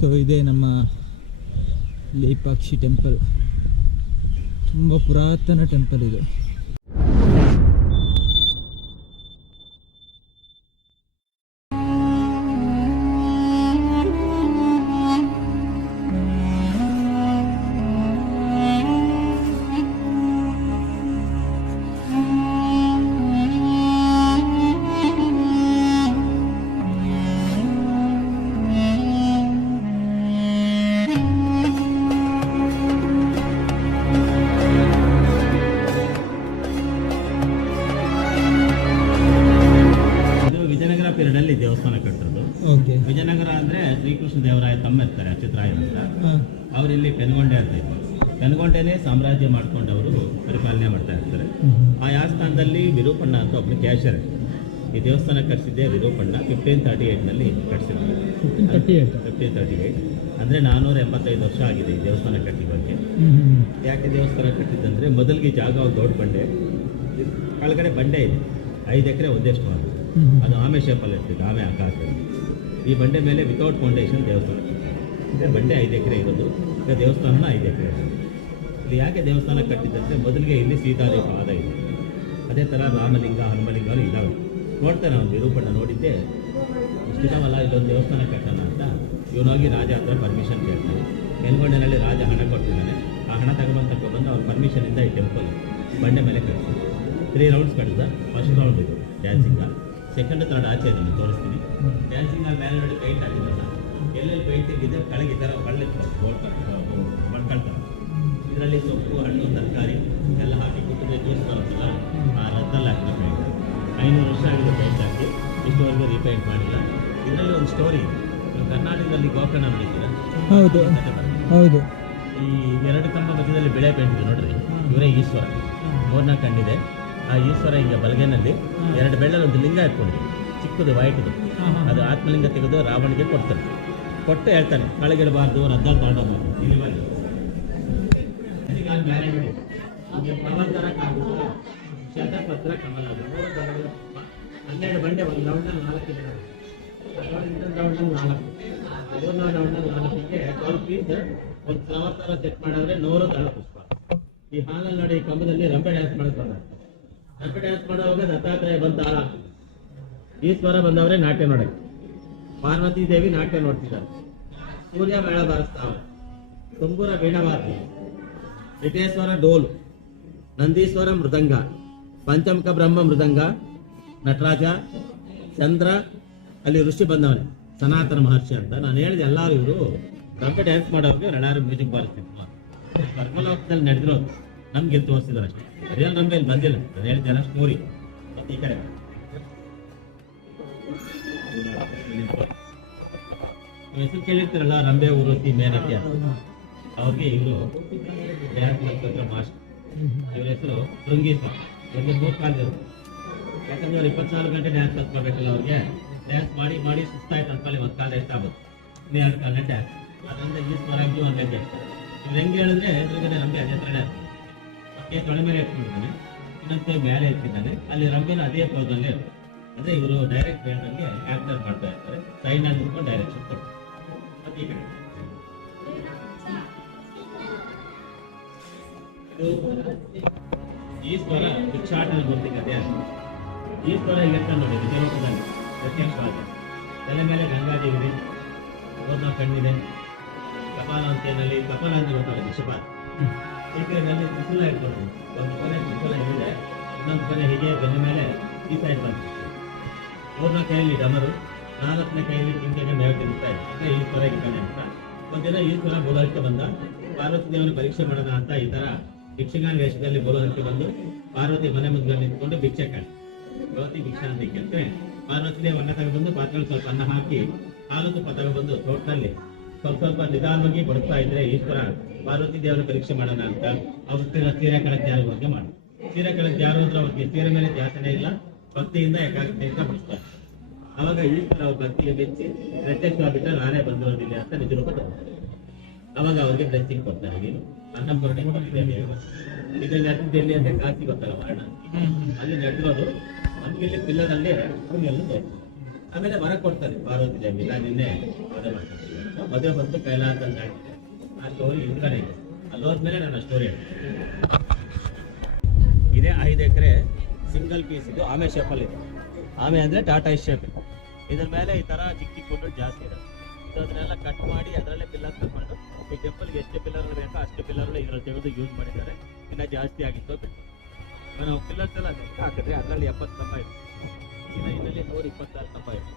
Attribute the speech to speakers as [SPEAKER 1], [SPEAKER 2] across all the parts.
[SPEAKER 1] So ಇದೇ ನಮ್ಮ Lepakshi temple. ತುಂಬ ಪುರಾತನ ಟೆಂಪಲ್ ಇದು.
[SPEAKER 2] ಪೆನ್ಗೊಂಡೆನೇ ಸಾಮ್ರಾಜ್ಯ ಮಾಡ್ಕೊಂಡವರು ಪರಿಪಾಲನೆ ಮಾಡ್ತಾ ಇರ್ತಾರೆ. ಆ ಯಾಸ್ಥಾನದಲ್ಲಿ ವಿರೂಪಣ್ಣ ಅಂತ ಒಬ್ಬರು ಕ್ಯಾಶರ್. ಈ ದೇವಸ್ಥಾನ ಕಟ್ಟಿಸಿದ್ದೆ ವಿರೂಪಣ್ಣ ಫಿಫ್ಟೀನ್ ತರ್ಟಿ ಏಯ್ಟ್ನಲ್ಲಿ ಕಟ್ಟಿಸಿದ್ರು
[SPEAKER 1] ಫಿಫ್ಟೀನ್ ತರ್ಟಿ ಏಟ್
[SPEAKER 2] ಏಯ್ಟ್ ಅಂದರೆ ನಾನ್ನೂರ ಎಂಬತ್ತೈದು ವರ್ಷ ಆಗಿದೆ ಈ ದೇವಸ್ಥಾನ ಕಟ್ಟಿ ಬಗ್ಗೆ. ಯಾಕೆ ದೇವಸ್ಥಾನ ಕಟ್ಟಿದ್ದಂದರೆ ಮೊದಲಿಗೆ ಜಾಗ ಒಂದು ದೊಡ್ಡ ಬಂಡೆ. ಕೆಳಗಡೆ ಬಂಡೆ ಇದೆ. ಐದು ಎಕರೆ ಒಂದೇ
[SPEAKER 1] ಸ್ಟಾಲ್
[SPEAKER 2] ಅದು ಆಮೆ ಶೇಪಲ್ಲಿ ಇರ್ತಿತ್ತು ಆಮೆ ಆಕಾಶದಲ್ಲಿ ಈ ಬಂಡೆ ಮೇಲೆ ವಿತೌಟ್ ಫೌಂಡೇಶನ್ ದೇವಸ್ಥಾನ. ಅಂದರೆ ಬಂಡೆ ಐದು ಎಕರೆ ಇರೋದು ಈಗ ದೇವಸ್ಥಾನ ಐದು ಎಕರೆ. ಇರೋದು ಇಲ್ಲಿ ಯಾಕೆ ದೇವಸ್ಥಾನ ಕಟ್ಟಿದ್ದಂತೆ ಮೊದಲಿಗೆ ಇಲ್ಲಿ ಸೀತಾದೇವಿ ಪಾದ ಇದೆ. ಅದೇ ಥರ ರಾಮಲಿಂಗ ಹನುಮಲಿಂಗನೂ ಇದ್ದಾವೆ ನೋಡ್ತೇನೆ ನಾವು ವಿರೂಪಣ್ಣ ನೋಡಿದ್ದೆ. ಇಷ್ಟಿದಾವಲ್ಲ ಇಲ್ಲೊಂದು ದೇವಸ್ಥಾನ ಕಟ್ಟೋಣ ಅಂತ ಇವನೋಗಿ ರಾಜ ಹತ್ರ ಪರ್ಮಿಷನ್ ಕೇಳ್ತಾನೆ. ನೆಲ್ಗೊಂಡಿನಲ್ಲಿ ರಾಜ ಹಣ ಕೊಟ್ಟಿದ್ದಾನೆ. ಆ ಹಣ ತಗೊಂಬಂದು ತಗೊಬಂದು ಅವ್ರ ಪರ್ಮಿಷನಿಂದ ಈ ಟೆಂಪಲ್ ಬಂಡೆ ಮೇಲೆ ಕಟ್ಟಿದ್ರು ತ್ರೀ ರೌಂಡ್ಸ್ ಕಟ್ಟಿದ ಫಸ್ಟ್ ರೌಂಡ್ ಇದು ಡ್ಯಾನ್ಸಿಂಗ ಸೆಕೆಂಡ್ ಥರ್ಡ್ ಆಚೆ ಇದನ್ನು ತೋರಿಸ್ತೀನಿ. ಡ್ಯಾನ್ಸಿಂಗ್ ಮೇಲೆ ನೋಡಿ ಪೈಂಟ್ ಆಗಿದ್ದಲ್ಲ ಎಲ್ಲೆಲ್ಲಿ ಪೈಂಟ್ ಇದೆ, ಕೆಳಗೆ ಈ ಥರ ಒಳ್ಳೆ ಮಡ್ಕೊಳ್ತಾರೆ ಇದರಲ್ಲಿ ಸೊಪ್ಪು ಹಣ್ಣು ತರಕಾರಿ ಎಲ್ಲ ಹಾಕಿ ಕುಟ್ಟಿದ್ರೆ ಜ್ಯೂಸ್ ಬರುತ್ತಲ್ಲ ಆ ರದ್ದಲ್ಲಿ ಹಾಕಿದೆ ಪೇಂಟ್ ಐನೂರು ವರ್ಷ ಆಗಿದೆ ಪೇಂಟ್ ಹಾಕಿ ಇಷ್ಟವರೆಗೂ ರೀಪೇಂಟ್ ಮಾಡಿಲ್ಲ. ಇದರಲ್ಲಿ ಒಂದು ಸ್ಟೋರಿ ಕರ್ನಾಟಕದಲ್ಲಿ ಗೋಕರ್ಣ ನೋಡಿದ್ದೀರಾ?
[SPEAKER 1] ಹೌದು. ಹೌದು.
[SPEAKER 2] ಈ ಎರಡು ಕಂಬ ಮಧ್ಯದಲ್ಲಿ ಬೆಳೆ ಪೇಂಟ್ ನೋಡ್ರಿ. ಇವರೇ ಈಶ್ವರ. ಮೂರ್ನ ಕಂಡಿದೆ ಆ ಈಶ್ವರ ಈಗ ಬಲಗೈನಲ್ಲಿ. ಎರಡು ಬೆಳ್ಳಲ್ಲಿ ಒಂದು ಲಿಂಗ ಇಟ್ಕೊಂಡಿದೆ. ಚಿಕ್ಕದು ವೈಟ್ದು. ಅದು ಆತ್ಮಲಿಂಗ ತೆಗೆದು ರಾವಣಿಗೆ ಕೊಡ್ತಾನೆ. ಕೊಟ್ಟು ಹೇಳ್ತಾನೆ ಕಳೆಗಿಡಬಾರ್ದು ರದ್ದಾಲ್ ತಗೊಂಡೋಗ್ಬಾರ್ದು ಇಲ್ಲಿ ಬನ್ನಿ ಬೇರೆ ಬೇರೆ ಥರ ಕಾಣುತ್ತಲ್ಲ, ಶತಪತ್ರ ಕಮಲ ಅದು. ಮೂರು ದಳಗಳು. ಹನ್ನೆರಡು ಬಂಡೆ ಒಂದು ರೌಂಡಲ್ಲಿ ನಾಲ್ಕು ಇದೆ ನಾಲ್ಕು. ಮೂರನೇ ರೌಂಡಲ್ಲಿ ನಾಲ್ಕಿಗೆ ಟ್ವೆಲ್ ಪೀಸ್ ಒಂದು ಫ್ಲವರ್ ಸೆಟ್ ಮಾಡಿದ್ರೆ ನೂರು ದಳ ಪುಷ್ಪ. ಈ ಹಾಲಲ್ಲಿ ನೋಡಿ ಈ ಕಂಬದಲ್ಲಿ ರಂಪೆ ಡ್ಯಾನ್ಸ್ ಮಾಡ್ತಾರೆ ರಂಪೆ ಡ್ಯಾನ್ಸ್ ಮಾಡುವಾಗ ದತ್ತಾತ್ರೇಯ ಬಂದ ಈಶ್ವರ ಬಂದವರೇ ನಾಟ್ಯ ನೋಡಕ್ಕೆ. ಪಾರ್ವತಿ ದೇವಿ ನಾಟ್ಯ ನೋಡ್ತಿದ್ದಾರೆ. ಸೂರ್ಯ ಮೇಳ ಬಾರಿಸ್ತಾವ ತುಂಬುರ ವೀಣವಾದ್ಯ ವಿಟೇಶ್ವರ ಡೋಲು, ನಂದೀಶ್ವರ ಮೃದಂಗ, ಪಂಚಮುಖ ಬ್ರಹ್ಮ ಮೃದಂಗ, ನಟರಾಜ, ಚಂದ್ರ, ಅಲ್ಲಿ ಋಷಿ ಬಂದವನೆ, ಸನಾತನ ಮಹರ್ಷಿ ಅಂತ. ನಾನು ಹೇಳಿದೆ ಎಲ್ಲರೂ ಇವರು ರಂಪೆ ಡ್ಯಾನ್ಸ್ ಮಾಡೋರಿಗೆ ಎಲ್ಲರೂ ಮ್ಯೂಸಿಕ್ ಬಾರಿಸ್ತಿದ್ರು ಕರ್ಮಲೋಕದಲ್ಲಿ ನಡೆದಿರೋದು ನಮ್ಗೆ ಎಲ್ಲಿ ತೋರಿಸಿದ್ರು ಅಷ್ಟೇ. ರಿಯಲ್ ನಮ್ಗೆ ಇಲ್ಲಿ ಬಂದಿಲ್ಲ. ನಾನು ಹೇಳಿದ್ದೆಲ್ಲ ಸ್ಟೋರಿ ಈ ಕಡೆ ಹೆಸರು ಕೇಳಿರ್ತೀರಲ್ಲ, ರಂಬೆ ಊರುತಿ ಮೇನಕ್ಕೆ ಅವ್ರಿಗೆ ಇವರು ಡ್ಯಾನ್ಸ್ ಮಾಡ್ತಕ್ಕಂಥ ಮಾಸ್ಟರ್. ಇವ್ರ ಹೆಸರು ಶೃಂಗೀಶ್ವರ ಒಂದು ಮೂರು ಕಾಲದವರು ಯಾಕಂದ್ರೆ ಅವ್ರು ಇಪ್ಪತ್ನಾಲ್ಕು ಗಂಟೆ ಡ್ಯಾನ್ಸ್ ಕಲ್ತ್ಕೋಬೇಕಲ್ಲ ಅವ್ರಿಗೆ. ಡ್ಯಾನ್ಸ್ ಮಾಡಿ ಮಾಡಿ ಸುಸ್ತಾಯ್ತು ಅನ್ಕೊಳ್ಳಿ ಒಂದು ಕಾಲ ಎಷ್ಟಾಗುತ್ತೆ ಇನ್ನೂ ಎರಡು ಕಾಲ ಗಂಟೆ ಅದರಿಂದ ಈಸ್ ಮರಾಗಿ ಒಂದು ಗಂಟೆ ಇವ್ರು ಹೆಂಗೆ ಹೇಳಿದ್ರೆ ಎದುರುಗಡೆ ರಂಬೆ ಅದೇ ಥರ ಮತ್ತೆ ತೊಳೆ ಮೇಲೆ ಎತ್ಕೊಂಡಿದ್ದಾನೆ. ಇನ್ನೊಂದು ಕೈ ಮೇಲೆ ಎತ್ತಿದ್ದಾನೆ. ಅಲ್ಲಿ ರಂಬೆನ ಅದೇ ಇರುತ್ತೆ. ಅಂದ್ರೆ ಇವರು ಡೈರೆಕ್ಟ್ ಹೇಳ್ದಂಗೆ ಆಕ್ಟರ್ ಮಾಡ್ತಾ ಇರ್ತಾರೆ. ಸೈನ್ ಆಗಿ ನಿಂತ್ಕೊಂಡು ಡೈರೆಕ್ಷನ್ ಕೊಡ್ತಾರೆ. ಮತ್ತೆ ಕಡೆ. ಈಶ್ವರ ಭಿಕ್ಷಾಟನ ಕಥೆ ಅದೇ. ಅಂತ. ಈಶ್ವರ ಇಲ್ಲಿರ್ತಾನೆ ನೋಡಿ ವಿಜಯಲೋಕದಲ್ಲಿ ಪ್ರತ್ಯಕ್ಷವಾದ ತಲೆ ಮೇಲೆ ಗಂಗಾದೇವಿ ಇದೆ ಮೂರ್ನಾಲ್ಕು ಕಣ್ಣಿದೆ. ಕಪಾಲ ಅಂತೇನಲ್ಲಿ ಕಪಾಲ ಅಂತ ಗೊತ್ತಲ್ಲ ವಿಷಪಾಲ ಏಕೆಂದ್ರೆ ತ್ರಿಶೂಲ ಇಟ್ಕೊಂಡು ಒಂದು ಕೊನೆ ತ್ರಿಶೂಲ ಇದೆ ಇನ್ನೊಂದು ಕೊನೆ ಹೀಗೆ ಬೆನ್ನ ಮೇಲೆ ಈ ಸೈಡ್ ಬಂತು. ಮೂರನೇ ಕೈಯಲ್ಲಿ ಡಮರು, ನಾಲ್ಕನೇ ಕೈಯಲ್ಲಿ ಚಿಂತೆಗೆ ಮೇವು ತಿನ್ನುತ್ತಾ ಇದೆ. ಈಶ್ವರ ಇದ್ದಾನೆ ಅಂತ. ಒಂದಿನ ಈಶ್ವರ ಬೋಲಹಕ್ಕೆ ಬಂದ. ಪಾರ್ವತಿ ದೇವನ ಪರೀಕ್ಷೆ ಮಾಡೋಣ ಅಂತ ಈ ತರ ಭಿಕ್ಷಗಾನ ವೇಷದಲ್ಲಿ ಬೋಲಹಕ್ಕೆ ಬಂದು ಪಾರ್ವತಿ ಮನೆ ಮುಂದೆ ನಿಂತ್ಕೊಂಡು ಭಿಕ್ಷೆ ಕಾಣಿ ಪಾರ್ವತಿ ಭಿಕ್ಷಾ ಅಂತ ಪಾರ್ವತಿ ದೇವ ಅನ್ನ ಬಂದು ಪಾತ್ರೆಗಳು ಸ್ವಲ್ಪ ಅನ್ನ ಹಾಕಿ, ಹಾಲು ತುಪ್ಪ ಬಂದು ತೋಟದಲ್ಲಿ ಸ್ವಲ್ಪ ಸ್ವಲ್ಪ ನಿಧಾನವಾಗಿ ಬಡಿಸ್ತಾ ಇದ್ರೆ ಈಶ್ವರ ಪಾರ್ವತಿ ದೇವರ ಪರೀಕ್ಷೆ ಮಾಡೋಣ ಅಂತ ಅವ್ರ ತೀರ ತೀರ ಕಳಕ್ ಜಾರು ಬಗ್ಗೆ ಮಾಡಿ ತೀರ ಕಳಕ್ ಜಾರು ಅಂದ್ರೆ ಅವ್ರಿಗೆ ತೀರ ಮೇಲೆ ಧ್ಯಾಸನೇ ಇಲ್ಲ, ಭಕ್ತಿಯಿಂದ ಏಕಾಗ್ರತೆಯಿಂದ ಬಿಡ್ತಾರೆ ಅವಾಗ ಈಶ್ವರ ಅವ್ರ ಭಕ್ತಿಗೆ ಮೆಚ್ಚಿ ಪ್ರತ್ಯಕ್ಷವಾಗಿದ್ದರೆ ನಾನೇ ಬಂದಿರೋದಿಲ್ಲ ಅಂತ ನಿಜ ರೂಪ ಅವಾಗ ಅವ್ರಿಗೆ ಬ್ಲೆಸ್ಸಿಂಗ್ ಕೊಡ್ತಾರೆ ಏನು ಅನ್ನಪೂರ್ಣೆ ಇದು ನಡೆದಿದ್ದಲ್ಲಿ ಅಂತ ಕಾಸಿ ಗೊತ್ತಲ್ಲ ವರ್ಣ ಅಲ್ಲಿ ನಡೆದಿರೋದು ನಮ್ಗೆ ಇಲ್ಲಿ ಪಿಲ್ಲರಲ್ಲಿ ಭೂಮಿಯಲ್ಲಿ ಆಮೇಲೆ ವರ ಕೊಡ್ತಾರೆ ಪಾರ್ವತಿ ದೇವಿ. ನಾನು ನಿನ್ನೆ ಮದುವೆ ಮಾಡ್ತೀನಿ ಅಂತ. ಮದುವೆ ಬಂದು ಕೈಲಾಸ ಅಂತ ಆ ಸ್ಟೋರಿ ಹಿಂದ್ಗಡೆ ಇದೆ. ಅಲ್ಲಿ ಹೋದ್ಮೇಲೆ ನನ್ನ ಸ್ಟೋರಿ ಇದೇ ಐದು ಎಕರೆ ಸಿಂಗಲ್ ಪೀಸ್ ಇದು ಆಮೆ ಶೇಪಲ್ಲಿ ಇದೆ. ಆಮೆ ಅಂದ್ರೆ ಟಾಟಾ ಶೇಪ್ ಇದ್ರ ಮೇಲೆ ಈ ತರ ಚಿಕ್ಕ ಚಿಕ್ಕ ಗುಂಡು ಜಾಸ್ತಿ ಇದೆ. ಸೊ ಅದನ್ನೆಲ್ಲ ಕಟ್ ಮಾಡಿ ಅದರಲ್ಲೇ ಪಿಲ್ಲರ್ ತಗೊಂಡು ಈ ಟೆಂಪಲ್ಗೆ ಎಷ್ಟು ಪಿಲ್ಲರ್ ಬೇಕೋ ಅಷ್ಟು ಪಿಲ್ಲರ್ ಇದ್ರಲ್ಲಿ ತೆಗೆದು ಯೂಸ್ ಮಾಡಿದ್ದಾರೆ. ಇನ್ನ ಜಾಸ್ತಿ ಆಗಿತ್ತು ನಾವು ಪಿಲ್ಲರ್ಸ್ ಎಲ್ಲ ಹಾಕಿದ್ರೆ ಅದರಲ್ಲಿ ಎಪ್ಪತ್ತು ಕಂಬ ಇದೆ. ಇನ್ನು ಇದರಲ್ಲಿ ನೂರ ಇಪ್ಪತ್ತಾರು ಕಂಬ ಇದೆ.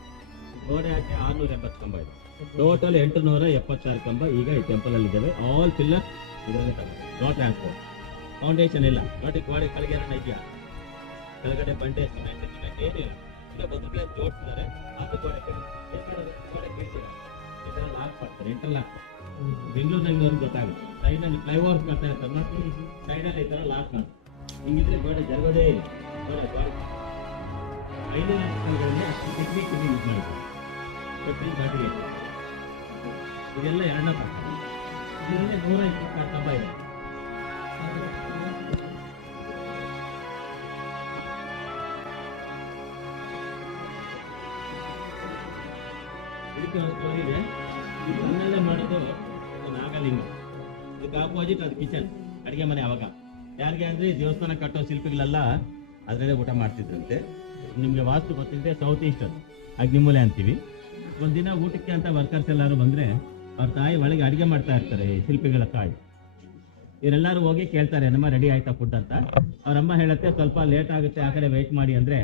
[SPEAKER 2] ಗೋಡೆ ಹಾಕಿ ಆರ್ನೂರ ಎಂಬತ್ತು ಕಂಬ ಇದೆ. ಟೋಟಲ್ ಎಂಟು ನೂರ ಎಪ್ಪತ್ತಾರು ಕಂಬ ಈಗ ಈ ಟೆಂಪಲ್ ಅಲ್ಲಿ ಇದ್ದಾವೆ. ಆಲ್ ಪಿಲ್ಲರ್ ಇದರಲ್ಲಿ ನೋ ಟ್ರಾನ್ಸ್ಪೋರ್ಟ್ ಫೌಂಡೇಶನ್ ಇಲ್ಲ. ನೋಡಿ ಗೋಡೆ ಕೆಳಗೆ ಇದೆಯಾ? ಕೆಳಗಡೆ ಬಂಡೆ ಸಿಮೆಂಟ್ ಸಿಮೆಂಟ್ ಏನಿಲ್ಲ ಈಗ ಬದುಕಿ ಜೋಡಿಸಿದ್ದಾರೆ. ಅದು ಗೋಡೆ ಗೋಡೆ ಕೀಳ್ತೀರ ಇದರಲ್ಲಿ ಇಂಟರ್ಲಾಕ್ ಬೆಂಗಳೂರಿನಾಗ ಅವ್ರಿಗೆ ಗೊತ್ತಾಗುತ್ತೆ. ಸೈಡಲ್ಲಿ ಫ್ಲೈಓವರ್ ಕಟ್ತಾ ಇರ್ತಾರೆ. ಸೈಡಲ್ಲಿ ಈ ಥರ ಲಾಕ್ ಮಾಡ್ತಾರೆ. ಹಿಂಗಿದ್ರೆ ಬೇಡ, ಜರಗೋದೇ ಇಲ್ಲ. ಐದು ಲಕ್ಷಗಳಲ್ಲಿ ಅಷ್ಟು ಟೆಕ್ನಿಕ್ ಯೂಸ್ ಮಾಡ್ತಾರೆ. ಟೆಕ್ನಿಕ್ ಇದೆಲ್ಲ ಎರಡನೇ ಪಾಠ ಇದರಲ್ಲಿ ನೂರ ಇದೆ. ಇದಕ್ಕೆ ಒಂದು ಇದೆ. ಮಣ್ಣಲ್ಲೇ ಮಾಡೋದು ನಾಗಲಿಂಗ ಇದು ಆಪೋಸಿಟ್ ಅದು ಕಿಚನ್ ಅಡಿಗೆ ಮನೆ ಅವಾಗ. ಯಾರಿಗೆ ಅಂದ್ರೆ ದೇವಸ್ಥಾನ ಕಟ್ಟೋ ಶಿಲ್ಪಿಗಳೆಲ್ಲ ಅದರಲ್ಲೇ ಊಟ ಮಾಡ್ತಿದ್ರಂತೆ. ನಿಮ್ಗೆ ವಾಸ್ತು ಗೊತ್ತಿದ್ರೆ ಸೌತ್ ಈಸ್ಟ್ ಅದು. ಅಗ್ನಿಮೂಲೆ ಅಂತೀವಿ. ಒಂದಿನ ಊಟಕ್ಕೆ ಅಂತ ವರ್ಕರ್ಸ್ ಎಲ್ಲರೂ ಬಂದ್ರೆ ಅವ್ರ ತಾಯಿ ಒಳಗೆ ಅಡಿಗೆ ಮಾಡ್ತಾ ಇರ್ತಾರೆ ಶಿಲ್ಪಿಗಳ ತಾಯಿ. ಇವರೆಲ್ಲರೂ ಹೋಗಿ ಕೇಳ್ತಾರೆ ನಮ್ಮ ರೆಡಿ ಆಯ್ತಾ ಫುಡ್ ಅಂತ? ಅವ್ರ ಅಮ್ಮ ಹೇಳುತ್ತೆ, ಸ್ವಲ್ಪ ಲೇಟ್ ಆಗುತ್ತೆ, ಆ ಕಡೆ ವೆಯ್ಟ್ ಮಾಡಿ. ಅಂದ್ರೆ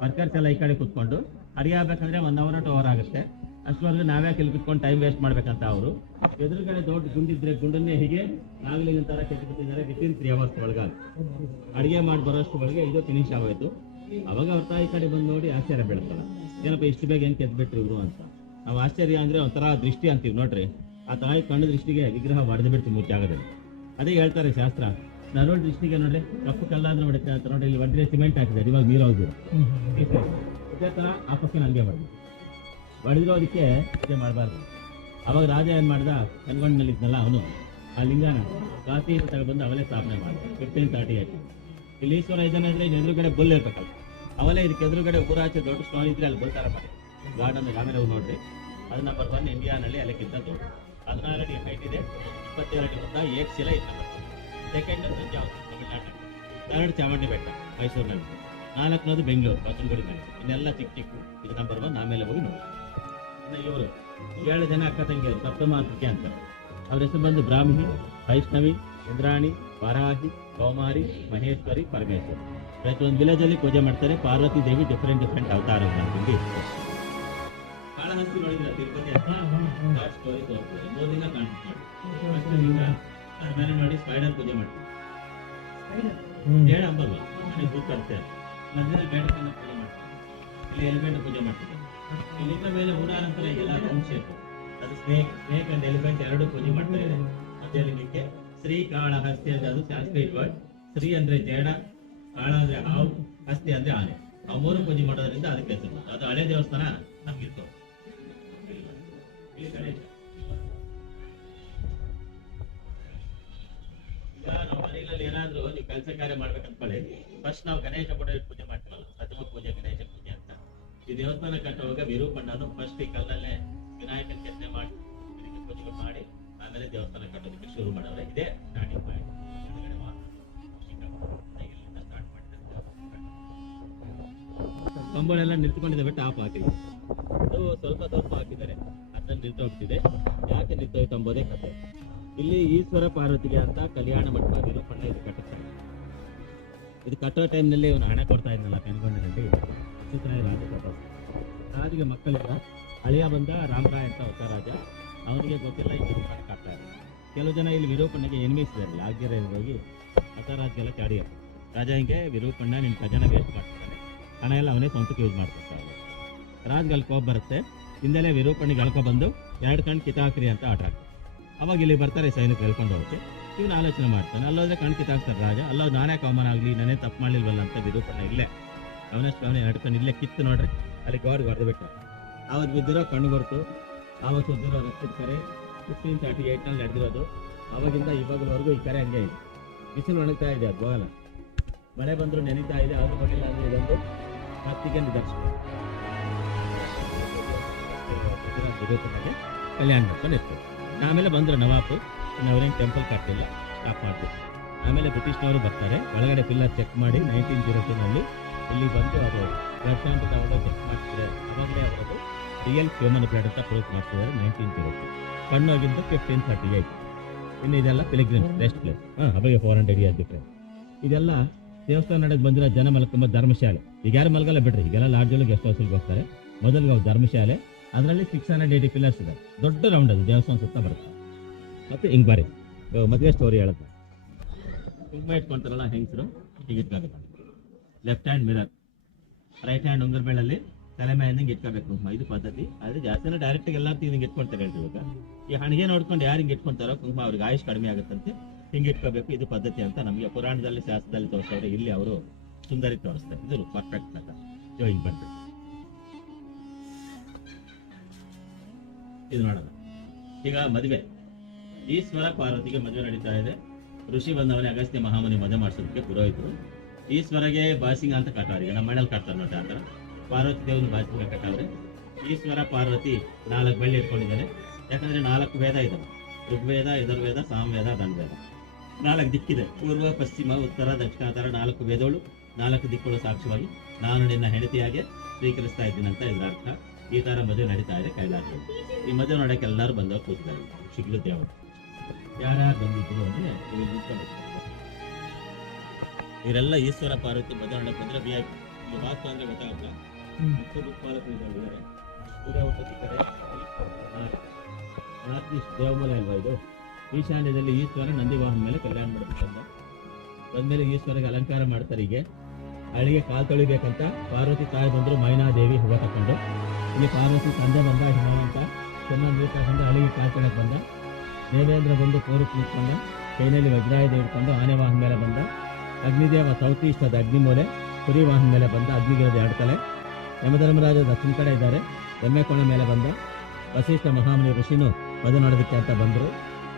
[SPEAKER 2] ವರ್ಕರ್ಸ್ ಎಲ್ಲ ಈ ಕಡೆ ಕುತ್ಕೊಂಡು, ಅಡಿಗೆ ಆಗ್ಬೇಕಂದ್ರೆ ಒನ್ ಅವರ್ ಟು ಅವರ್ ಆಗುತ್ತೆ. ಅಷ್ಟವರೆಗೂ ನಾವೇ ಇಲ್ಲಿ ಕುತ್ಕೊಂಡು ಟೈಮ್ ವೇಸ್ಟ್ ಮಾಡ್ಬೇಕಂತ ಅವರು? ಎದುರುಗಡೆ ದೊಡ್ಡ ಗುಂಡಿದ್ರೆ ಗುಂಡನ್ನೇ ಹೀಗೆ ನಾಗಲಿಂಗ ತರ ಕೆತ್ತಿಬಿಟ್ಟಿದ್ದಾರೆ ವಿತಿನ್ ತ್ರೀ ಅವರ್ಸ್ ಒಳಗಾಗಿ ಅಡಿಗೆ ಮಾಡಿ ಬರೋಷ್ಟು ಒಳಗೆ ಇದು ಫಿನಿಶ್ ಆಗೋಯ್ತು. ಅವಾಗ ಅವ್ರ ತಾಯಿ ಕಡೆ ಬಂದು ನೋಡಿ ಆಶ್ಚರ್ಯ ಬೀಳ್ತಾರೆ. ಏನಪ್ಪ ಇಷ್ಟು ಬೇಗ ಹೆಂಗ್ ಕೆತ್ಬಿಟ್ರು ಇವರು ಅಂತ. ನಾವು ಆಶ್ಚರ್ಯ ಅಂದ್ರೆ ಒಂಥರ ದೃಷ್ಟಿ ಅಂತೀವಿ ನೋಡ್ರಿ. ಆ ತಾಯಿ ಕಣ್ಣು ದೃಷ್ಟಿಗೆ ವಿಗ್ರಹ ಹೊಡೆದು ಬಿಡ್ತೀವಿ ಮೂರು ಜಾಗದಲ್ಲಿ ಅದೇ ಹೇಳ್ತಾರೆ ಶಾಸ್ತ್ರ. ನರೋಳ್ ದೃಷ್ಟಿಗೆ ನೋಡ್ರಿ ಕಪ್ಪು ಕಲ್ಲಾದ್ರೆ ಅಂದ್ರೆ ಅಂತ ನೋಡಿ ಇಲ್ಲಿ ಒಡ್ರೆ ಸಿಮೆಂಟ್ ಹಾಕಿದ್ದಾರೆ ಇವಾಗ ನೀರು ಹೋಗಿದ್ರು ಇದೇ ತರ ಆ ಪಕ್ಕ ನನಗೆ ಮಾಡಿದ್ರು ಹೊಡೆದ್ರು ಅದಕ್ಕೆ ಇದೇ ಮಾಡಬಾರ್ದು. ಅವಾಗ ರಾಜ ಏನ್ ಮಾಡ್ದ? ಇದ್ನಲ್ಲ ಅವನು. ಆ ಲಿಂಗನ ಕಾಫಿ ತಗೊಬಂದು ಅವಲೇ ಸ್ಥಾಪನೆ ಮಾಡ್ದ. ಫಿಫ್ಟೀನ್ ತರ್ಟಿ ಏಟ್ ಇಲ್ಲಿ ಈಶ್ವರ ಇದ್ದಾನೆ ಅಂದ್ರೆ ಇಲ್ಲಿ ಎದುರುಗಡೆ ಬುಲ್ ಇರ್ಬೇಕಲ್ಲ. ಅವಲೇ ಇದಕ್ಕೆ ಎದುರುಗಡೆ ಊರಾಚೆ ದೊಡ್ಡ ಸ್ಟೋನ್ ಇದ್ರೆ ಅಲ್ಲಿ ಬುಲ್ ಗಾರ್ಡನ್ ಆಮೇಲೆ ಹೋಗಿ ನೋಡ್ರಿ. ಅದನ್ನ ಒನ್ ಇಂಡಿಯಾನಲ್ಲಿ ಅಲ್ಲಕ್ಕಿಂತ ದೊಡ್ಡ ಹದಿನಾರು ಅಡಿ ಹೈಟ್ ಇದೆ ಇಪ್ಪತ್ತೇಳು ಅಡಿ ಉದ್ದ, ಏಕ್ ಶಿಲ ನಂಬರ್ ಸೆಕೆಂಡ್ ತಮಿಳ್ನಾಡು. ಚಾಮುಂಡಿ ಬೆಟ್ಟ, ಮೈಸೂರಿನಲ್ಲಿ. ನಾಲ್ಕನೇದು ಬೆಂಗಳೂರು ಬಸವನಗುಡಿನಲ್ಲಿ ಇನ್ನೆಲ್ಲ ಚಿಕ್ಕ ಚಿಕ್ಕ ಇದು ನಂಬರ್ ಒನ್ ಆಮೇಲೆ ಹೋಗಿ ನೋಡಿ ಇವರು ಏಳು ಜನ ಅಕ್ಕ ತಂಗಿಯರು ಸಪ್ತಮಾತೃಕೆ ಅಂತ. ಅವ್ರ ಹೆಸರು ಬಂದು ಬ್ರಾಹ್ಮಿ ವೈಷ್ಣವಿ ಇಂದ್ರಾಣಿ ವಾರಾಹಿ ಕೌಮಾರಿ ಮಹೇಶ್ವರಿ ಪರಮೇಶ್ವರಿ. ಪ್ರತಿಯೊಂದು ವಿಲೇಜ್ ಅಲ್ಲಿ ಪೂಜೆ ಮಾಡ್ತಾರೆ. ಪಾರ್ವತಿ ದೇವಿ ಡಿಫ್ರೆಂಟ್ ಡಿಫ್ರೆಂಟ್ ಅವತಾರ ಅಂತಂದು ಕಾಳಹಸ್ತಿ ನೋಡಿದ್ರೆ ತಿರುಪತಿ ಸ್ಟೋರಿ ತೋರಿಸ್ತಾರೆ. ಮೂರು ದಿನ ಕಾಣಿಸ್ತಾರೆ ಆಮೇಲೆ ಮಾಡಿ ಸ್ಪೈಡರ್ ಪೂಜೆ ಮಾಡ್ತಾರೆ. ಹೇಳ ಅಂಬಲ್ವಾ ಮನೆ ಬುಕ್ ಕರ್ತಾರೆ ಮಧ್ಯದಲ್ಲಿ ಬೇಡ ಪೂಜೆ ಮಾಡ್ತಾರೆ. ಇಲ್ಲಿ ಎಲಿಮೆಂಟ್ ಪೂಜೆ ಮಾಡ್ತಾರೆ. ಲಿಂಗ ಮೇಲೆ ಊರಾನಂತರ ಎಲ್ಲ ಶೇಪ್ ಅದು ಸ್ನೇಕ್ ಸ್ನೇಕ್ ಅಂಡ್ ಎಲಿಫೆಂಟ್ ಎರಡು ಪೂಜೆ ಮಾಡ್ತಾರೆ ಇದೆ. ಮಧ್ಯಲಿಂಗಕ್ಕೆ ಶ್ರೀ ಕಾಳಹಸ್ತಿ ಅಂದ್ರೆ ಅದು ಸಾಂಸ್ಕ್ರಿಟ್ ವರ್ಡ್ ಶ್ರೀ ಅಂದ್ರೆ ಜೇಡ, ಕಾಳ ಅಂದ್ರೆ ಹಾವು, ಹಸ್ತಿ ಅಂದ್ರೆ ಆನೆ. ಆ ಮೂರು ಪೂಜೆ ಮಾಡೋದ್ರಿಂದ ಅದಕ್ಕೆ ಹೆಸರು ಅದು ಹಳೆ ದೇವಸ್ಥಾನ ನಮ್ಗಿತ್ತು. ಈಗ ಮನೆಯಲ್ಲಿ ಏನಾದ್ರೂ ನೀವು ಕೆಲಸ ಕಾರ್ಯ ಮಾಡ್ಬೇಕಂತ ಫಸ್ಟ್ ನಾವು ಗಣೇಶ ಕೂಡ ಪೂಜೆ ಈ ದೇವಸ್ಥಾನ ಕಟ್ಟುವಾಗ ವಿರೂಪಣ್ಣನು ಫಸ್ಟ್ ಈ ಕಲ್ಲಲ್ಲೇ ವಿನಾಯಕನ ಕೆತ್ತನೆ ಮಾಡಿ ಪೂಜೆ ಮಾಡಿ, ಆಮೇಲೆ ದೇವಸ್ಥಾನ ಕಟ್ಟೋದಕ್ಕೆ ಶುರು ಮಾಡೋದ್ರೆ ಇದೇ ಸ್ಟಾರ್ಟಿಂಗ್ ಪಾಯಿಂಟ್. ಕಂಬಳೆಲ್ಲ ನಿಂತ್ಕೊಂಡಿದ್ದಾವೆ ಟಾಪ್ ಹಾಕಿದ್ವಿ ಅದು ಸ್ವಲ್ಪ ಸ್ವಲ್ಪ ಹಾಕಿದ್ದಾರೆ. ಅದನ್ನ ನಿಂತೋಗ್ತಿದೆ ಯಾಕೆ ನಿಂತೋಯ್ತು ಅಂಬೋದೇ ಕಥೆ ಇಲ್ಲಿ ಈಶ್ವರ ಪಾರ್ವತಿಗೆ ಅಂತ ಕಲ್ಯಾಣ ಮಂಟಪ ವಿರೂಪಣ್ಣ ಇದು ಕಟ್ಟಿಸ್ತಾರೆ ಇದು ಕಟ್ಟೋ ಟೈಮ್ನಲ್ಲಿ ಇವನು ಹಣ ಕೊಡ್ತಾ ಇದ್ನಲ್ಲ ಕನ್ಗೊಂಡಿನಲ್ಲಿ ಚಿತ್ರಾಯ ರಾಜ ರಾಜಿಗೆ ಮಕ್ಕಳಿಲ್ಲ ಹಳೆಯ ಬಂದ ರಾಮರಾಯ್ ಅಂತ ಹೊಸ ರಾಜ, ಅವನಿಗೆ ಗೊತ್ತಿಲ್ಲ ಈ ವಿರೂಪಣ್ಣ ಆಗ್ತಾ ಇದ್ದಾರೆ ಕೆಲವು ಜನ ಇಲ್ಲಿ ವಿರೂಪಣ್ಣಗೆ ಎನ್ಮಿಸಿದ್ದಾರೆ ಆಗಿರ ಹೋಗಿ ಹೊಸ ರಾಜ್ಗೆಲ್ಲ ಚಾಡಿಯರು ರಾಜ ಹಿಂಗೆ ವಿರೂಪಣ್ಣ ನಿನ್ನ ಖಜಾನ ವೇಸ್ಟ್ ಮಾಡ್ತಾನೆ ಹಣ ಎಲ್ಲ ಅವನೇ ಸ್ವಂತಕ್ಕೆ ಯೂಸ್ ಮಾಡ್ಕೊಳ್ತಾರೆ ರಾಜ್ಗೆ ಕೋಪ ಬರುತ್ತೆ. ಹಿಂದೆಲೆ ವಿರೂಪಣ್ಣಿಗೆ ಅಳ್ಕೊ ಬಂದು ಎರಡು ಕಣ್ಣು ಕಿತಾಕ್ರಿ ಅಂತ ಆಟ ಅವಾಗ ಇಲ್ಲಿ ಬರ್ತಾರೆ ಸೈನಿಕ ಹೇಳ್ಕೊಂಡು ಹೋಗಿ ಇವನು ಆಲೋಚನೆ ಮಾಡ್ತಾನೆ. ಅಲ್ಲೋದ್ರೆ ಕಣ್ ಕಿತಾಕ್ತಾರೆ ರಾಜ. ಅಲ್ಲೋ ನಾನೇ ಕಾಮನ್ ಆಗಲಿ? ನಾನೇ ತಪ್ಪು ಮಾಡಲಿಲ್ವಲ್ಲ ಅಂತ ವಿರೂಪಣ್ಣ ಇಲ್ಲೇ ಅವನಷ್ಟು ಅವನೇ ನಡ್ಕೊಂಡು ಇಲ್ಲೇ ಕಿತ್ತು ನೋಡ್ರಿ, ಅಲ್ಲಿ ಗಾಡ್ ಹೊರಬೇಕು ಅವತ್ತು ಬಿದ್ದಿರೋ ಕಣ್ಣು ಬರ್ತು. ಆವಾಗ ಬಿದ್ದಿರೋ ರಕ್ತದ ಕರೆ ಫಿಫ್ಟೀನ್ ತರ್ಟಿ ಏಯ್ಟ್ನಲ್ಲಿ ನಡೆದಿರೋದು. ಅವಾಗಿಂದ ಇವಾಗವರೆಗೂ ಈ ಕರೆ ಹಂಗೆ ಇದೆ. ಬಿಸಿಲು ಒಣಗ್ತಾ ಇದೆ ಅದು ಹೋಗಲ್ಲ ಮಳೆ ಬಂದರೂ ನೆನೀತಾ ಇದೆ ಅದ್ರ ಬಗ್ಗೆ ಅಂದರೆ ಇದೊಂದು ಭಕ್ತಿಗೆ ನಿದರ್ಶನ ಕಲ್ಯಾಣ ಮಾಡ್ಕೊಂಡು ಇರ್ತೀವಿ. ಆಮೇಲೆ ಬಂದರು ನವಾಬು ಅವರೇನು ಟೆಂಪಲ್ ಕಟ್ಟಿಲ್ಲ, ಸ್ಟಾಪ್ ಮಾಡ್ತೀವಿ. ಆಮೇಲೆ ಬ್ರಿಟಿಷ್ನವರು ಬರ್ತಾರೆ, ಒಳಗಡೆ ಪಿಲ್ಲರ್ ಚೆಕ್ ಮಾಡಿ ನೈನ್ಟೀನ್ ಜೀರೋ ಟೂನಲ್ಲಿ ಇಲ್ಲಿ ಬಂದು ಅವರು ಸ್ಯಾಂಪ್ ತಗೊಂಡು ಚೆಕ್ ಮಾಡಿಸಿದ್ರೆ ಅವಾಗಲೇ ಅವರದು ರಿಯಲ್ ಹ್ಯೂಮನ್ ಬ್ಲಡ್ ಅಂತ ಪ್ರೂಫ್ ಮಾಡ್ತಿದ್ದಾರೆ ನೈನ್ಟೀನ್ ಜೀರೋ ಕಣ್ಣೋಗಿದ್ದು ಫಿಫ್ಟೀನ್ ತರ್ಟಿ ಏಟ್ ಇನ್ನು ಇದೆಲ್ಲ ಪಿಲಿಗ್ರಿಮ್ ರೆಸ್ಟ್ ಪ್ಲೇಸ್ ಹಾಂ ಅವಾಗ ಫೋರ್ ಹಂಡ್ರೆಡ್ ಇಯರ್ ಡಿಫ್ರೆನ್ಸ್ ಇದೆಲ್ಲ ದೇವಸ್ಥಾನ ನಡೆದು ಬಂದಿರೋ ಜನ ಮಲ್ಕೊಂಬ ಧರ್ಮಶಾಲೆ. ಈಗ ಯಾರು ಮಲ್ಗಲ್ಲ ಬಿಡ್ರಿ ಈಗೆಲ್ಲ ಲಾಡ್ಜಲ್ಲಿ ಗೆಸ್ಟ್ ಹೌಸ್ಗೆ ಹೋಗ್ತಾರೆ. ಮೊದಲಿಗೆ ಅವ್ರು ಧರ್ಮಶಾಲೆ ಅದರಲ್ಲಿ ಸಿಕ್ಸ್ ಹಂಡ್ರೆಡ್ ಏಯ್ಟಿ ಪಿಲ್ಲರ್ಸ್ ಇದೆ. ದೊಡ್ಡ ರೌಂಡ್ ಅದು ದೇವಸ್ಥಾನ ಸುತ್ತ ಬರುತ್ತೆ. ಮತ್ತೆ ಹಿಂಗೆ ಬಾರಿ ಮದುವೆ ಸ್ಟೋರಿ ಹೇಳುತ್ತೆ ತುಂಬ ಇಟ್ಕೊಂತಾರಲ್ಲ ಹೆಂಗಸರು? Ticket left hand mirror right hand ಉಂಗುರ ಬೆಳ್ಳಲ್ಲಿ ತಲೆ ಮೇಲೆ ಹಿಂಗೆ ಇಟ್ಕೋಬೇಕು. ಇದು ಪದ್ಧತಿ. ಆದ್ರೆ ಜಾಸ್ತಿ ಡೈರೆಕ್ಟ್ ಎಲ್ಲಾರು ಹಿಂಗೆ ಇಟ್ಕೊಂತಾರೆ ಇವಾಗ. ಈ ಹಣಿಗೆ ನೋಡ್ಕೊಂಡು ಯಾರು ಹಿಂಗೆ ಇಟ್ಕೊಂತಾರೋ ಕುಂಕುಮ ಅವ್ರಿಗೆ ಆಯುಷ್ ಕಡಿಮೆ ಆಗುತ್ತಂತೆ. ಹಿಂಗೆ ಇಟ್ಕೋಬೇಕು. ಇದು ಪದ್ಧತಿ ಅಂತ ನಮಗೆ ಪುರಾಣದಲ್ಲಿ, ಶಾಸ್ತ್ರದಲ್ಲಿ ತೋರಿಸ್ತಾರೆ ಇಲ್ಲಿ ಅವರು ಸುಂದರಿ ತೋರಿಸ್ತಾರೆ. ಇದು ಪರ್ಫೆಕ್ಟ್ ಅಂತ ಹಿಂಗೆ ಬರ್ಬೇಕು ಇದು ನೋಡೋಣ. ಈಗ ಮದುವೆ. ಈಶ್ವರ ಪಾರ್ವತಿಗೆ ಮದುವೆ ನಡೀತಾ ಇದೆ. ಋಷಿ ಬಂದವನೇ ಅಗಸ್ತ್ಯ ಮಹಾಮುನಿ ಮದುವೆ ಮಾಡಿಸೋದಕ್ಕೆ ಪುರೋಹಿತರು. ಈಶ್ವರಗೆ ಬಾಸಿಂಗ ಅಂತ ಕಟ್ಟಾರೆ ಈಗ, ನಮ್ಮ ಮನೇಲಿ ಕಟ್ತಾರೆ ನೋಡಿ ಆ ಥರ. ಪಾರ್ವತಿ ದೇವನ ಬಾಸಿಂಗ ಕಟ್ಟವ್ರೆ. ಈಶ್ವರ, ಪಾರ್ವತಿ ನಾಲ್ಕು ಬೆಳ್ಳಿ ಇಟ್ಕೊಂಡಿದ್ದಾರೆ. ಯಾಕಂದ್ರೆ ನಾಲ್ಕು ವೇದ ಇದಾವೆ. ಋಗ್ವೇದ ಯದುರ್ವೇದ ಸಾಮವೇದ, ಧನ್ವೇದ. ನಾಲ್ಕು ದಿಕ್ಕಿದೆ. ಪೂರ್ವ, ಪಶ್ಚಿಮ, ಉತ್ತರ, ದಕ್ಷಿಣ ಥರ ನಾಲ್ಕು ವೇದಗಳು, ನಾಲ್ಕು ದಿಕ್ಕುಗಳು ಸಾಕ್ಷಿಯಾಗಿ ನಾನು ನಿನ್ನ ಹೆಂಡತಿಯಾಗೆ ಸ್ವೀಕರಿಸ್ತಾ ಇದ್ದೀನಿ ಅಂತ ಇದರ ಅರ್ಥ. ಈ ತರ ಮದುವೆ ನಡೀತಾ ಇದೆ ಕೈಲಾಸದಲ್ಲಿ. ಈ ಮದುವೆ ನೋಡಕ್ಕೆ ಎಲ್ಲರೂ ಬಂದವರು ಕೂತಿದ್ದಾರೆ. ಶಿಗ್ಲು ದೇವರು ಯಾರ್ಯಾರು ಬಂದಿದ್ರು ಅಂದ್ರೆ ಇಲ್ಲಿ ನಿಂತ್ಕೊಬೇಕು. ಇವರೆಲ್ಲ ಈಶ್ವರ ಪಾರ್ವತಿ ಬದಲಾವಣೆ ಬಂದ್ರೆ ವಿ ಐ ಪಿ ಇಲ್ಲಿ ವಾಸ್ತು ಅಂದ್ರೆ ಗೊತ್ತಾಗಲ್ಲ.
[SPEAKER 1] ಹ್ಮ್.
[SPEAKER 2] ಮುಖ್ಯ ದಿಕ್ಪಾಲಕರು ಇದ್ದಾರೆ ಸೂರ್ಯ ದೇವಮೂಲ ಅಲ್ವಾ ಇದು? ಈಶಾನ್ಯದಲ್ಲಿ ಈಶ್ವರ ನಂದಿ ವಾಹನ ಮೇಲೆ ಕಲ್ಯಾಣ ಮಾಡಬೇಕಂತ. ಬಂದ್ಮೇಲೆ ಈಶ್ವರಿಗೆ ಅಲಂಕಾರ ಮಾಡ್ತಾರೆ ಹೀಗೆ. ಅಳಿಗೆ ಕಾಲ್ ತೊಳಿಬೇಕಂತ ಪಾರ್ವತಿ ತಾಯಿ ಬಂದ್ರು ಮೈನಾದೇವಿ ಹೂವ ತಕೊಂಡು ಇಲ್ಲಿ ಪಾರ್ವತಿ ತಂದೆ ಬಂದ ಹಿಮಾಂತ ಚೆನ್ನಾಗಿ ನೀರು ತಗೊಂಡು ಅಳಿಗೆ ಕಾಲ್ ತೊಳಕ್ ಬಂದ. ದೇವೇಂದ್ರ ಬಂದು ಕೋರಕ್ಕೆ ನಿಂತ್ಕೊಂಡ ಕೈನಲ್ಲಿ ವಜ್ರಾಯದ ಹಿಡ್ಕೊಂಡು ಆನೆ ವಾಹನ ಮೇಲೆ ಬಂದ. ಅಗ್ನಿದೇವ ಸೌತ್ ಅಗ್ನಿಮೂಲೆ ಕುರಿ ವಾಹನ ಮೇಲೆ ಬಂದ ಅಗ್ನಿಗಿರದ ಎರಡು ತಲೆ, ಯಮಧರ್ಮರಾಜ ದಕ್ಷಿಣ ಕಡೆ ಇದ್ದಾರೆ ಎಮ್ಮೆ ಕೋಣ ಮೇಲೆ ಬಂದ ವಸಿಷ್ಠ ಮಹಾಮುನಿ ಋಷಿನು ಮದುವೆ ನೋಡೋದಕ್ಕೆ ಅಂತ ಬಂದರು.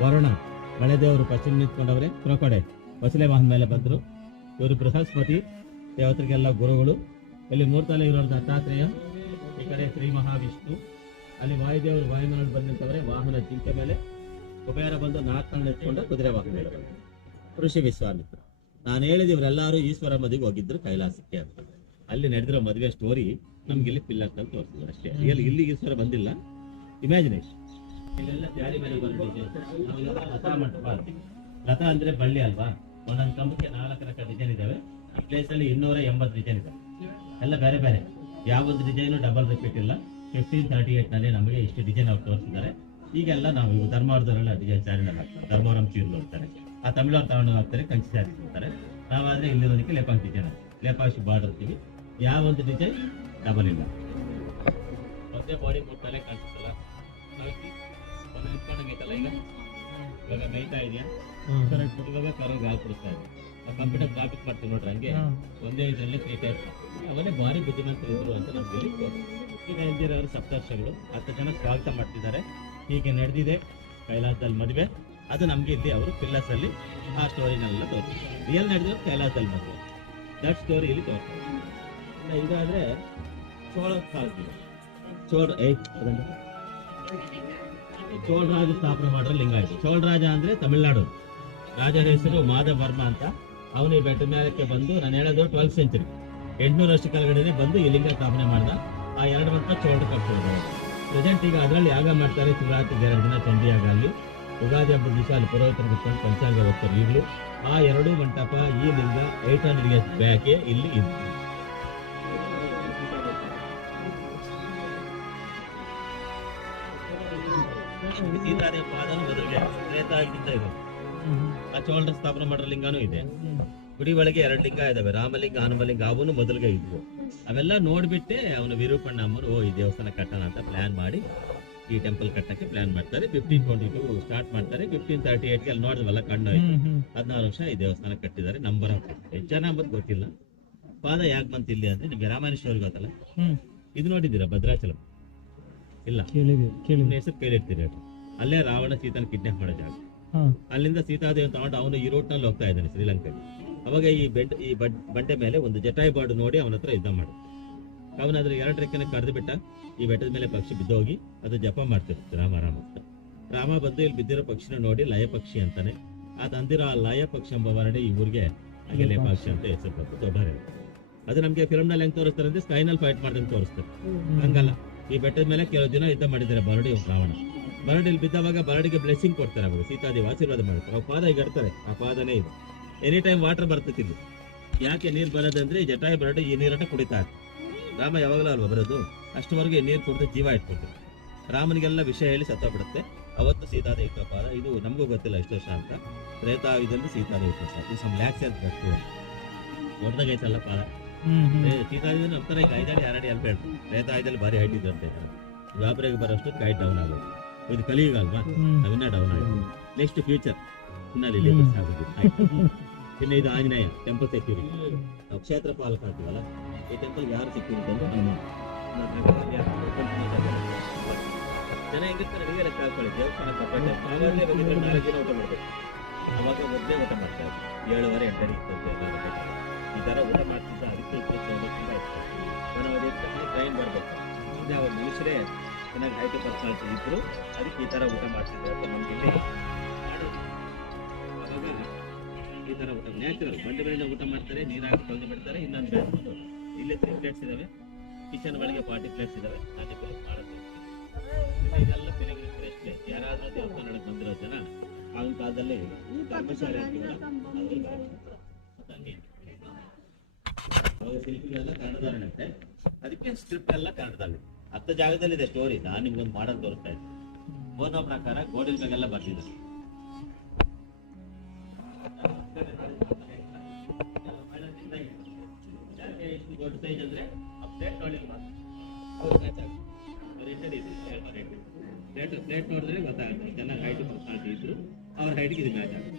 [SPEAKER 2] ವರುಣ, ಬಳೆದೇವರು ಪಶ್ಚಿಮ ನಿಂತ್ಕೊಂಡವ್ರೆ ಕ್ರೋಕಡೆ ವಸಲೆ ವಾಹನ ಮೇಲೆ ಬಂದರು. ಇವರು ಬೃಹಸ್ಪತಿ ದೇವತೆಗೆಲ್ಲ ಗುರುಗಳು. ಇಲ್ಲಿ ಮೂರು ತಲೆ ಇರೋರು ದತ್ತಾತ್ರೇಯ, ಈ ಕಡೆ ಶ್ರೀ ಮಹಾವಿಷ್ಣು. ಅಲ್ಲಿ ವಾಯುದೇವರು ವಾಯುಮನ ಬಂದಂತವ್ರೆ ವಾಹನ ಜಿಂಕೆ ಮೇಲೆ. ಕುಬೇರ ಬಂದು ನಾಲ್ಕು ಎತ್ಕೊಂಡು ಕುದುರೆ ವಾಹನ ಮೇಲೆ. ಋಷಿ ವಿಶ್ವಾಮಿತ್ರ. ನಾನು ಹೇಳಿದ, ಇವರೆಲ್ಲರೂ ಈಶ್ವರ ಮದುವೆಗೆ ಹೋಗಿದ್ರು ಕೈಲಾಸಕ್ಕೆ ಅಂತ. ಅಲ್ಲಿ ನಡೆದಿರೋ ಮದುವೆ ಸ್ಟೋರಿ ನಮ್ಗೆ ಇಲ್ಲಿ ಫಿಲ್ ಆಗ್ತಾ ತೋರಿಸಿದ್ರು ಅಷ್ಟೇ. ಇಲ್ಲಿ ಇಲ್ಲಿ ಈಶ್ವರ ಬಂದಿಲ್ಲ. ಇಮ್ಯಾಜಿನೇಷನ್ ಇಲ್ಲೆಲ್ಲ ಲತಾ ಮಂಟಪ ಲತಾ ಅಂದ್ರೆ ಬಳ್ಳಿ ಅಲ್ವಾ? ಒಂದೊಂದು ಕಂಬಕ್ಕೆ ನಾಲ್ಕು ರಕ ಡಿಸೈನ್ ಇದಾವೆ. ಈ ಪ್ಲೇಸ್ ಅಲ್ಲಿ ಇನ್ನೂರ ಎಂಬತ್ತು ಡಿಸೈನ್ ಇದೆ ಎಲ್ಲ ಬೇರೆ ಬೇರೆ. ಯಾವೊಂದು ಡಿಸೈನು ಡಬಲ್ ರಿಪೀಟ್ ಇಲ್ಲ. ಫಿಫ್ಟೀನ್ ತರ್ಟಿ ಏಟ್ನಲ್ಲಿ ನಮಗೆ ಇಷ್ಟು ಡಿಸೈನ್ ಅವ್ರು ತೋರಿಸಿದ್ದಾರೆ. ಈಗೆಲ್ಲ ನಾವು ಧರ್ಮವರದವರೆಲ್ಲ ಡಿಸೈನ್ ಸ್ಯಾರಿನಲ್ಲಿ ಹಾಕ್ತಾರೆ ಧರ್ಮವರಂ ಚೀರ್ಲು ಅಂತಾರೆ ಆ ತಮಿಳವ್ರು ತಗೊಂಡು ಹಾಕ್ತಾರೆ ಕಂಚಿ ಸ್ಯಾರಿ ಅಂತಾರೆ ನಾವಾದ್ರೆ ಇಲ್ಲಿರೋದಕ್ಕೆ ಲೇಪಾಕ್ ಡಿಸೈನ್ ಬಾರ್ಡರ್ ಇರ್ತೀವಿ ಯಾವೊಂದು ಡಿಸೈನ್ ಡಬಲ್ ಇಲ್ಲ. ಮತ್ತೆ ಬಾಡಿ ಮುಟ್ಟಲೆ ಕಾಣಿಸುತ್ತಲ್ಲ? ಒಂದು ಈಗ? ಇವಾಗ ಮೇಯ್ತಾ ಇದೆಯಾ? ಇವಾಗ ಕರೋಗಿ ಇದೆ. ಕಂಪ್ಯೂಟರ್ ಗ್ರಾಫಿಕ್ ಮಾಡ್ತೀವಿ ನೋಡ್ರಿ ಹಂಗೆ. ಒಂದೇ ಇದರಲ್ಲಿ ತ್ರೀ ಟೈಪ್ ಅವನೇ ಭಾರಿ ಬುದ್ಧಿವಂತರು ಇದ್ರು ಅಂತ ನಮ್ಗೆ ಈಗ ಸಪ್ತರ್ಷಗಳು. ಹತ್ತು ಜನ ಸ್ವಾಗತ ಮಾಡ್ತಿದ್ದಾರೆ. ಹೀಗೆ ನಡೆದಿದೆ. ಕೈಲಾಸದಲ್ಲಿ ಮದುವೆ. ಅದು ನಮ್ಗೆ ಇದೆ ಅವರು ಪಿಲ್ಲಸ್ ಅಲ್ಲಿ ಆ ಸ್ಟೋರಿನೆಲ್ಲ ತೋರಿಸ್ತಾರೆ. ರಿಯಲ್ ನಡೆದಿರೋ ಕೈಲಾಸದಲ್ಲಿ ಮದುವೆ ದಟ್ ಸ್ಟೋರಿ ಇಲ್ಲಿ ತೋರಿಸ್ತಾರೆ. ಇದಾದ್ರೆ ಚೋಳ ಕಾಲದಲ್ಲಿ ಚೋಳ. ಚೋಳರಾಜ ಸ್ಥಾಪನೆ ಮಾಡಿರೋ ಲಿಂಗಾಯತ. ಚೋಳರಾಜ ಅಂದ್ರೆ ತಮಿಳ್ನಾಡು. ರಾಜರ ಹೆಸರು ಮಾಧವ ವರ್ಮ ಅಂತ. ಅವನು ಈ ಬೆಟ್ಟ ಮೇಲಕ್ಕೆ ಬಂದು ನಾನು ಹೇಳೋದು ಟ್ವೆಲ್ ಸೆಂಚುರಿ ಎಂಟ್ನೂರು ವರ್ಷ ಕೆಳಗಡೆ ಬಂದು ಈ ಲಿಂಗ ಸ್ಥಾಪನೆ ಮಾಡ್ದ. ಆ ಎರಡು ಮಂತ್ರ ಚೋಳ ಕಟ್ಟಿದ್ರು. ಪ್ರೆಸೆಂಟ್ ಈಗ ಅದರಲ್ಲಿ ಯಾಗ ಮಾಡ್ತಾರೆ ಶಿವರಾತ್ರಿಗೆ ಎರಡು ದಿನ ಚಂಡಿ ಯುಗಾದಿ ಹಬ್ಬದ ದಿವಸ ಅಲ್ಲಿ ಪುರೋಹಿತರು ಪಂಚಾಂಗ ಹೋಗ್ತಾರೆ ಈಗಲೂ ಆ ಎರಡೂ ಮಂಟಪ ಈ ಲಿಂಗ ಏಟ್ ಹಂಡ್ರೆಡ್ ಇಯರ್ಸ್ ಬ್ಯಾಕೆ ಇಲ್ಲಿ ಇದೆ. ಇದೆ. ಚೋಳರ ಸ್ಥಾಪನೆ ಮಾಡಿರೋ ಲಿಂಗನೂ ಇದೆ. ಗುಡಿ ಒಳಗೆ ಎರಡು ಲಿಂಗ ಇದಾವೆ. ರಾಮಲಿಂಗ, ಹನುಮಲಿಂಗ, ಅವನು ಮೊದಲಿಗೆ ಇದ್ವು. ಅವೆಲ್ಲ ನೋಡ್ಬಿಟ್ಟೆ ಅವನು ವಿರೂಪಣ್ಣ ಅಮ್ಮರು ಓ, ಈ ದೇವಸ್ಥಾನ ಕಟ್ಟೋಣ ಅಂತ ಪ್ಲಾನ್ ಮಾಡಿ ಈ ಟೆಂಪಲ್ ಕಟ್ಟಕ್ಕೆ ಪ್ಲಾನ್ ಮಾಡ್ತಾರೆ. ಫಿಫ್ಟೀನ್ ಟ್ವೆಂಟಿ ಟು ಸ್ಟಾರ್ಟ್ ಮಾಡ್ತಾರೆ. ಫಿಫ್ಟೀನ್ ತರ್ಟಿ ಏಟ್ಗೆ ಅಲ್ಲಿ ನೋಡಿದ್ವಲ್ಲ ಕಣ್ಣು. ಹದಿನಾರು ವರ್ಷ ಈ ದೇವಸ್ಥಾನ ಕಟ್ಟಿದ್ದಾರೆ. ನಂಬರ್ ಆಫ್ ಜನ ಅಂಬದ್ ಗೊತ್ತಿಲ್ಲ. ಪಾದ ಯಾಕೆ ಬಂತಿಲ್ಲ ಇಲ್ಲಿ ಅಂದ್ರೆ ನಿಮ್ಗೆ ರಾಮಾಯಣ ಗೊತ್ತಲ್ಲ. ಇದು ನೋಡಿದ್ದೀರಾ ಭದ್ರಾಚಲಂ? ಇಲ್ಲ. ಹೆಸರು ಕೇಳಿರ್ತೀರಿ ಅಲ್ಲೇ ರಾವಣ ಸೀತನ ಕಿಡ್ನಾಪ್ ಮಾಡೋ ಜಾಗ. ಅಲ್ಲಿಂದ ಸೀತಾದೇವಿ ತಗೊಂಡು ಅವನು ಈ ರೋಡ್ನಲ್ಲಿ ಹೋಗ್ತಾ ಇದ್ದಾನೆ ಶ್ರೀಲಂಕಾಗೆ. ಅವಾಗ ಈ ಬೆಡ್ ಈ ಬಡ್- ಬಂಡೆ ಮೇಲೆ ಒಂದು ಜಟಾಯಿ ಬಾಡು ನೋಡಿ ಅವನ ಹತ್ರ ಯುದ್ಧ ಮಾಡು. ಅವನ ಅದ್ರ ಎರಡು ರೆಕ್ಕೆನ ಕರೆದು ಬಿಟ್ಟ ಈ ಬೆಟ್ಟದ ಮೇಲೆ ಪಕ್ಷಿ ಬಿದ್ದೋಗಿ ಅದು ಜಪ ಮಾಡ್ತಿರುತ್ತೆ ರಾಮ ರಾಮ ಅಂತ. ರಾಮ ಬಂದು ಇಲ್ಲಿ ಬಿದ್ದಿರೋ ಪಕ್ಷಿನ ನೋಡಿ ಲಯ ಪಕ್ಷಿ ಅಂತಾನೆ. ಆ ತಂದಿರೋ ಆ ಲಯ ಪಕ್ಷಿ ಎಂಬ ವರ್ಣೆ ಈ ಊರಿಗೆ ಹಾಗೆ ಲಯ ಪಕ್ಷಿ ಅಂತ ಹೆಸರು ಬಂತು ಅದು ನಮ್ಗೆ ಫಿಲ್ಮ್ನಲ್ಲಿ ಹೆಂಗ್ ತೋರಿಸ್ತಾರೆ ಅಂದ್ರೆ ಸ್ಕೈನಲ್ ಫೈಟ್ ಮಾಡ್ದಂಗೆ ತೋರಿಸ್ತಾರೆ. ಹಂಗಲ್ಲ. ಈ ಬೆಟ್ಟದ ಮೇಲೆ ಕೆಲವು ದಿನ ಯುದ್ಧ ಮಾಡಿದ್ದಾರೆ ಬರಡಿ ರಾವಣ. ಬರಡಿಲ್ ಬಿದ್ದವಾಗ ಬರಡಿಗೆ ಬ್ಲೆಸ್ಸಿಂಗ್ ಕೊಡ್ತಾರೆ ಅವರು ಸೀತಾದೇವಿ ಆಶೀರ್ವಾದ ಮಾಡ್ತಾರೆ ಆ ಪಾದ ಈಗ ಇಡ್ತಾರೆ ಆ ಪಾದನೇ ಇದು. ಎನಿ ಟೈಮ್ ವಾಟರ್ ಬರ್ತಿದ್ದು ಯಾಕೆ ನೀರು ಬರೋದಂದ್ರೆ ಜಟಾಯಿ ಬರಡಿ ಈ ನೀರನ್ನ ಕುಡಿತಾ ಇತ್ತು ರಾಮ ಯಾವಾಗಲೂ ಅಲ್ವಾ ಬರೋದು? ಅಷ್ಟವರೆಗೆ ನೀರು ಕುಡಿದು ಜೀವ ಇಟ್ಬಿಟ್ಟು ರಾಮನಿಗೆಲ್ಲ ವಿಷಯ ಹೇಳಿ ಸತ್ತೋಗ್ಬಿಡುತ್ತೆ. ಅವತ್ತು ಸೀತಾದೇವಿ ಇಟ್ಟ ಪಾದ ಇದು ನಮಗೂ ಗೊತ್ತಿಲ್ಲ ಎಷ್ಟು ವರ್ಷ ಅಂತ. ತ್ರೇತಾಯುಧದಲ್ಲಿ ಸೀತಾದೇವಿ ಇಟ್ಟ ಇದು ಸಮ್ ಲ್ಯಾಕ್ಸ್ ಅಂತ ಕಟ್ಟು ದೊಡ್ಡದಾಗೈತಲ್ಲ ಪಾದ
[SPEAKER 1] ಹ್ಮ್ ನಮ್ಮ
[SPEAKER 2] ತರ ಸೀತಾದೇವಿ ಈಗ ಐದಾಡಿ ಆರಡಿ ಅಲ್ಲಿ ಬೇಡ ತ್ರೇತಾಯುಧದಲ್ಲಿ ಭಾರಿ ಹೈಟ್ ಅಂತ ಹೇಳ್ತಾರೆ. ವ್ಯಾಪಾರಿಗೆ ಬರೋಷ್ಟು ಕೈಟ್ ಡೌನ್ ಆಗೋದು ಇದು ಕಲಿಯುಗ ಅಲ್ವಾ? ಡೌನ್ ಆಗಿದೆ ನೆಕ್ಸ್ಟ್ ಫ್ಯೂಚರ್ ಇನ್ನಲ್ಲಿ ಲೇಟ್ ಆಗೋದು. ಇನ್ನು ಇದು ಆಂಜನೇಯ ಟೆಂಪಲ್ ಸೆಕ್ಯೂರಿಟಿ ನಾವು ಕ್ಷೇತ್ರ ಪಾಲಕ ಆಗ್ತೀವಲ್ಲ ಈ ಟೆಂಪಲ್ ಯಾರು ಸೆಕ್ಯೂರಿಟಿ ಅಂತ ಹನುಮಾನ್ ಜನ ಹೆಂಗಿರ್ತಾರೆ? ದೇವಸ್ಥಾನ ಆವಾಗಲೇ ನಾಲ್ಕು ಊಟ ಮಾಡಬೇಕು. ಅವಾಗ ಮೊದಲೇ ಊಟ ಮಾಡ್ತಾರೆ ಏಳುವರೆ ಎಲ್ಲ ಈ ತರ ಊಟ ಮಾಡ್ತಿದ್ದ ಅದಕ್ಕೆ ಇಪ್ಪತ್ತು ಒಂಬತ್ತಿಂದ ಇತ್ತು ನಾನು ಅದೇ ಟ್ರೈನ್ ಬರ್ಬೇಕು ಮುಂದೆ ಅವ್ರ ಮನುಷ್ಯರೇ ಚೆನ್ನಾಗಿ ಹೈಟ್ ಪರ್ಸನಾಲಿಟಿ ಇದ್ರು ಅದಕ್ಕೆ ಈ ತರ ಊಟ ಮಾಡ್ತಿದ್ದಾರೆ ತರ ಊಟ ನ್ಯಾಚುರಲ್ ಬಂಡೆ ಮೇಲೆ ಊಟ ಮಾಡ್ತಾರೆ ನೀರಾಗಿ ತೊಳೆದು ಬಿಡ್ತಾರೆ, ಇನ್ನೊಂದು ಬೆಳೆಸ್ಕೊಂಡು ಇಲ್ಲಿ ತ್ರೀ ಪ್ಲೇಟ್ಸ್ ಇದಾವೆ. ಕಿಚನ್ ಒಳಗೆ ಫಾರ್ಟಿ ಪ್ಲೇಟ್ಸ್ ಇದಾವೆ. ಅದೇ ಪ್ಲೇಸ್ ಮಾಡೋದು ಇದೆಲ್ಲ ಪಿಲಿಗ್ರಿಮ್ ಪ್ಲೇಸ್ ಯಾರಾದ್ರೂ ದೇವಸ್ಥಾನ ಒಳಗೆ ಬಂದಿರೋ ಜನ, ಆಗಿನ ಕಾಲದಲ್ಲಿ ಅದಕ್ಕೆ ಸ್ಕ್ರಿಪ್ಟ್ ಎಲ್ಲ ಕನ್ನಡದಲ್ಲಿ ಹತ್ತ ಜಾಗದಲ್ಲಿದೆ ಸ್ಟೋರಿ ನಾನು ನಿಮ್ಗೊಂದು ಮಾಡಲ್ ತೋರಿಸ್ತಾ ಇದ್ದೆ. ಓನೋ ಪ್ರಕಾರ ಗೋಡೆಲ್ ಮೇಲೆಲ್ಲ ಬರ್ತಿದೆ ಪ್ಲೇಟ್ ನೋಡಿ ಪ್ಲೇಟ್ ಪ್ಲೇಟ್ ನೋಡಿದ್ರೆ ಗೊತ್ತಾಗುತ್ತೆ. ಚೆನ್ನಾಗಿ ಹೈಟ್ ಮಾತಾಡ್ತಿದ್ರು ಅವ್ರ ಹೈಟ್ಗೆ ಇದು ಮ್ಯಾಚ್ ಆಗುತ್ತೆ.